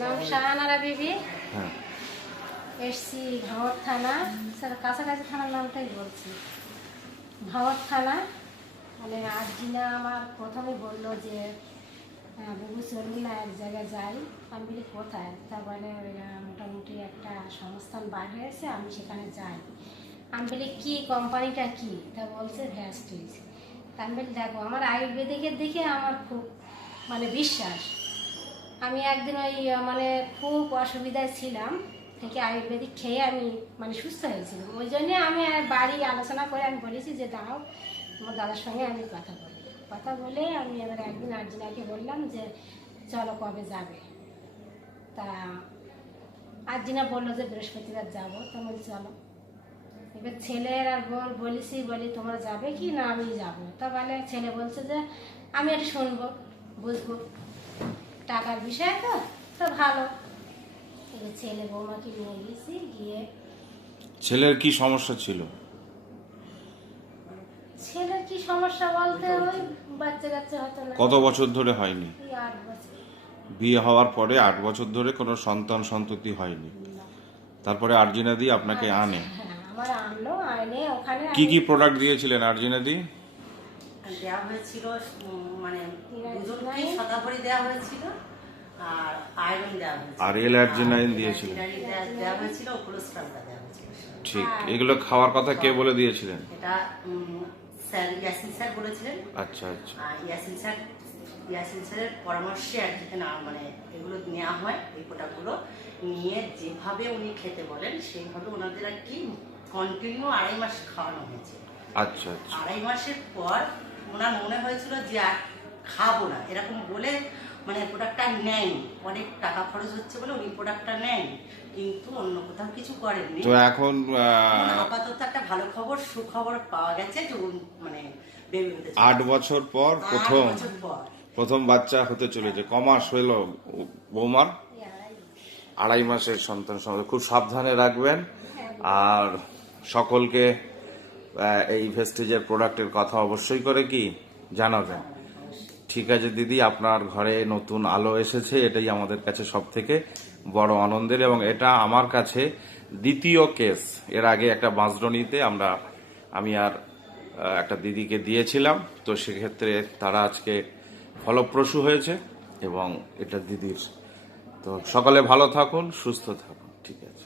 নাম শাহানারা বিবি। হ্যাঁ, এসছি ভাঙর থানা, স্যার কাছাকাছি থানার নামটাই বলছি। ভাঙর থানা। মানে আর্জিনা আমার প্রথমে বললো যে বুবু চলুন না এক জায়গায় যাই। আমি বলি কোথায়? তা বলে মোটামুটি একটা সংস্থান বার হয়েছে, আমি সেখানে যাই। আমি বলি কী কোম্পানিটা কী? তা বলছে ভ্যাস্টিজ। তা আমি বলি দেখো আমার আয়ুর্বেদিকের দিকে আমার খুব মানে বিশ্বাস। আমি একদিন ওই মানে খুব অসুবিধায় ছিলাম থেকে আয়ুর্বেদিক খেয়ে আমি মানে সুস্থ হয়েছিলাম। ওই জন্যে আমি বাড়ি আলোচনা করে আমি বলেছি যে দাঁড়াও আমার দাদার সঙ্গে আমি কথা বলে আমি এবার একদিন আর্জিনাকে বললাম যে চলো কবে যাবে। তা আর্জিনা বললো যে বৃহস্পতিবার যাবো। তো বলি চলো। এবার ছেলের আর বলি তোমরা যাবে কি না আমি যাবো। তা বলে ছেলে বলছে যে আমি একটু শুনবো বুঝবো, টাকার বিষয় তো তো ভালো। এবার ছেলে বৌমাকে নিয়ে গেছি, গিয়ে ছেলের কি সমস্যা ছিল? ছেলের কি সমস্যা বলতে ওই বাচ্চা কাচ্চা হতো না। কত বছর ধরে হয়নি? এই 8 বছর। বিয়ে হওয়ার পরে 8 বছর ধরে কোনো সন্ততি হয়নি। তারপরে আরজিনা দি আপনাকে আনে। হ্যাঁ আমার আনলো, আইনে ওখানে কি কি প্রোডাক্ট দিয়েছিলেন আরজিনা দি? দেওয়া হয়েছিল মানে দুজনকে শতাভরি দেওয়া হয়েছিল আর আয়রন দেওয়া হয়েছিল আর এল-আর্জিনাইন দিয়েছিলেন। দেওয়া হয়েছিল ও কোলেস্ট্রলটা দেওয়া হয়েছিল। ঠিক, এগুলো খাওয়ার কথা কে বলে দিয়েছিলেন? এটা স্যার ইয়াসিন স্যার বলেছিলেন। আচ্ছা আচ্ছা। আর ইয়াসিন স্যারের পরামর্শে আর কি না মানে এগুলো নেওয়া হয়। এই প্রোডাক্টগুলো নিয়ে যেভাবে উনি খেতে বলেন সেইভাবে ওনাদের আর কি কন্টিনিউ 2.5 মাস খাওয়ানো হয়েছে। আচ্ছা আচ্ছা। 2.5 মাসের পর ওনার মনে হয়েছিল যে আর খাবো না এরকম বলে মানে প্রোডাক্টটা নেয়নি। অনেক টাকা খরচ হচ্ছে বলে উনি প্রোডাক্টটা নেয়নি, কিন্তু অন্য কোথাও কিছু করেননি। তো এখন আপাতত একটা ভালো খবর সুখবর পাওয়া গেছে যে মানে বেবি হতে 8 বছর পর 8 বছর পর প্রথম বাচ্চা হতে চলেছে। ক মাস হইল বৌমার? 2.5 মাসের সন্তান। খুব সাবধানে রাখবেন আর সকলকে এই ভেস্টিজের প্রোডাক্টের কথা অবশ্যই করে কি জানাবেন। ঠিক আছে দিদি, আপনার ঘরে নতুন আলো এসেছে, এটাই আমাদের কাছে সব থেকে বড় আনন্দের, এবং এটা আমার কাছে দ্বিতীয় কেস। এর আগে একটা বাঁশডনিতে আমি আর একটা দিদিকে দিয়েছিলাম, তো সেক্ষেত্রে তারা আজকে ফলপ্রসূ হয়েছে এবং এটা দিদির। তো সকলে ভালো থাকুন, সুস্থ থাকুন। ঠিক আছে।